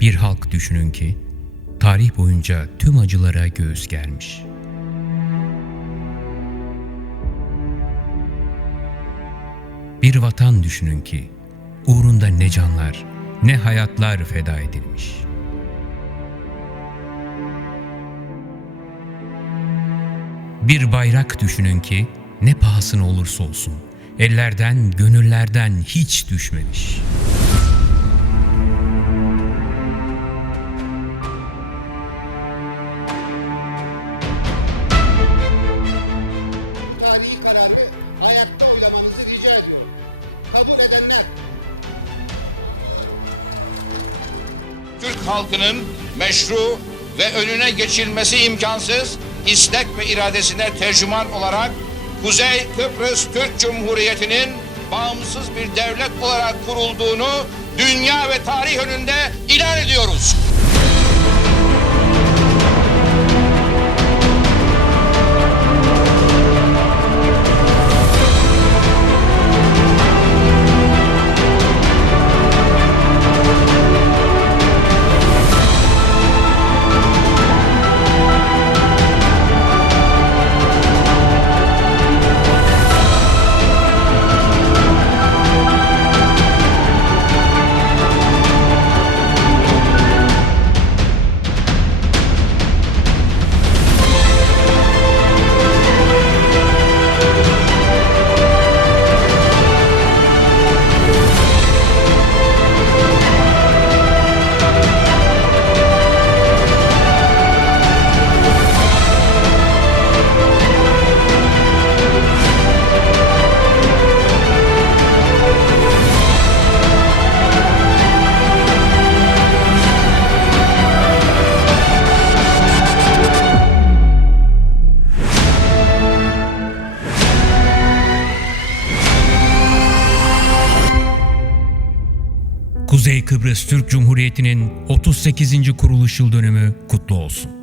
Bir halk düşünün ki tarih boyunca tüm acılara göğüs germiş. Bir vatan düşünün ki uğrunda ne canlar, ne hayatlar feda edilmiş. Bir bayrak düşünün ki ne pahasına olursa olsun ellerden, gönüllerden hiç düşmemiş. Türk halkının meşru ve önüne geçilmesi imkansız istek ve iradesine tercüman olarak Kuzey Kıbrıs Türk Cumhuriyeti'nin bağımsız bir devlet olarak kurulduğunu dünya ve tarih önünde ilan ediyoruz. Kuzey Kıbrıs Türk Cumhuriyeti'nin 38. kuruluş yıl dönümü kutlu olsun.